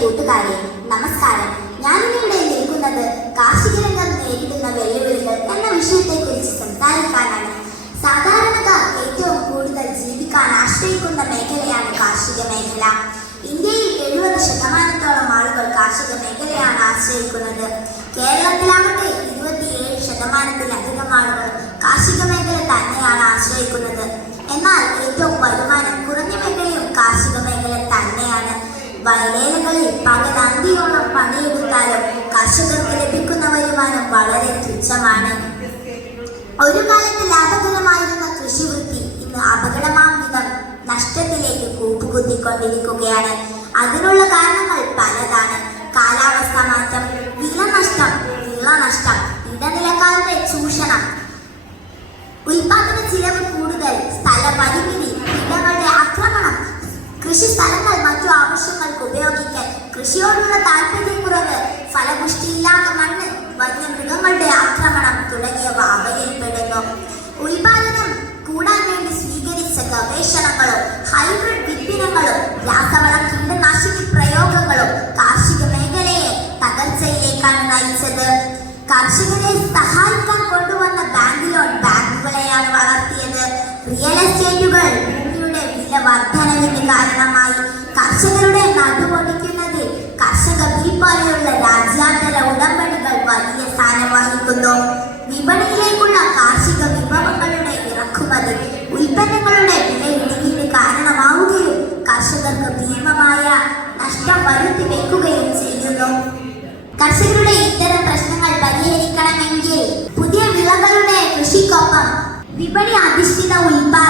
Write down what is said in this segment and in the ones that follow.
കൂട്ടുകാരെ നമസ്കാരം. ഞാൻ ഇവിടെ നിൽക്കുന്നത് കാർഷിക രംഗം നേരിടുന്ന വെല്ലുവിളികൾ എന്ന വിഷയത്തെക്കുറിച്ച് സംസാരിക്കാനാണ്. സാധാരണക്കാർ ഏറ്റവും കൂടുതൽ ജീവിക്കാൻ ആശ്രയിക്കുന്ന മേഖലയാണ് കാർഷിക മേഖല. ഇന്ത്യയിൽ എഴുപത് ശതമാനത്തോളം ആളുകൾ കാർഷിക മേഖലയാണ് ആശ്രയിക്കുന്നത്. കേരളത്തിലാകട്ടെ ഇരുപത്തിയേഴ് ശതമാനത്തിലധികം ആളുകൾ വയലേലകളിൽ പകലന്തിയോളം പണിയെടുത്താലും കർഷകർക്ക് ലഭിക്കുന്ന വരുമാനം വളരെ തുച്ഛമാണ്. ഒരു കാലത്ത് ലാഭകരമായിരുന്ന കൃഷിവൃത്തി ഇന്ന് അപകടമാം വിധം നഷ്ടത്തിലേക്ക് കൂപ്പുകുത്തിക്കൊണ്ടിരിക്കുകയാണ്. അതിനുള്ള കാരണങ്ങൾ പലതാണ്. കാലാവസ്ഥ മാറ്റം വിലനഷ്ടം വിളനഷ്ടം ഇടനിലക്കാരുടെ ചൂഷണം. ഉൽപാദന ചിലവ് കൂടുതൽ സ്ഥല പരിമിതി ഇടങ്ങളുടെ ആക്രമണം കൃഷി മറ്റു ആവശ്യങ്ങൾക്ക് ഉപയോഗിക്കാൻ കൃഷിയോടുള്ള താല്പര്യക്കുറവ് ഫലപുഷ്ടിയില്ലാത്ത മണ്ണ് വന്യമൃഗങ്ങളുടെ ആക്രമണം തുടങ്ങിയവ അവയിൽപ്പെടുന്നു ഉൽപാദനം കൂടാൻ വേണ്ടി സ്വീകരിച്ച ഗവേഷണങ്ങളും ഹൈബ്രിഡ് വിത്തിനങ്ങളും രാസവള കീടനാശിനി പ്രയോഗങ്ങളും കാർഷിക മേഖലയെ തകർച്ചയിലേക്കാണ് നയിച്ചത്. കർഷകരെ സഹായിക്കാൻ കൊണ്ടുവന്ന ബാങ്ക് ലോൺ ബാങ്കുകളെയാണ് വളർത്തിയത്. റിയൽ എസ്റ്റേറ്റുകൾ ഭൂമിയുടെ വില വർധനവിന് കാരണമായി കർഷകരുടെ നടുവൊടിക്കുന്നതിൽ കർഷക ബിൽ പോലെയുള്ള രാജ്യാന്തര ഉടമ്പടികൾ വലിയ സ്ഥാനം വഹിക്കുന്നു വിപണിയിലേക്കുള്ള കാർഷിക വിഭവങ്ങളുടെ ഇറക്കുമതി ഉൽപ്പന്നങ്ങളുടെ വില ഇടിവിന് കാരണമാവുകയും കർഷകർക്ക് ഭീമമായ നഷ്ടം വരുത്തി വെക്കുകയും ചെയ്യുന്നു. കർഷകരുടെ ഇത്തരം പ്രശ്നങ്ങൾ പരിഹരിക്കണമെങ്കിൽ പുതിയ വിളകളുടെ കൃഷിക്കൊപ്പം വിപണി അധിഷ്ഠിത ഉൽപാദനം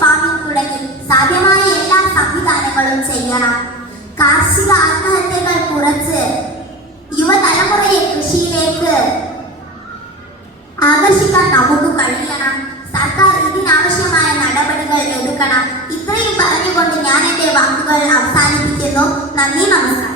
ഫാമിംഗ് തുടങ്ങി സാധ്യമായ എല്ലാ സംവിധാനങ്ങളും ചെയ്യണം. കാർഷിക ആത്മഹത്യകൾ കുറച്ച് യുവതലമുറയെ കൃഷിയിലേക്ക് ആകർഷിക്കാൻ നമുക്ക് കഴിയണം. സർക്കാർ ഇതിനാവശ്യമായ നടപടികൾ എടുക്കണം. ഇത്രയും പറഞ്ഞുകൊണ്ട് ഞാൻ എന്റെ വാക്കുകൾ അവസാനിപ്പിക്കുന്നു. നന്ദി നമസ്കാരം.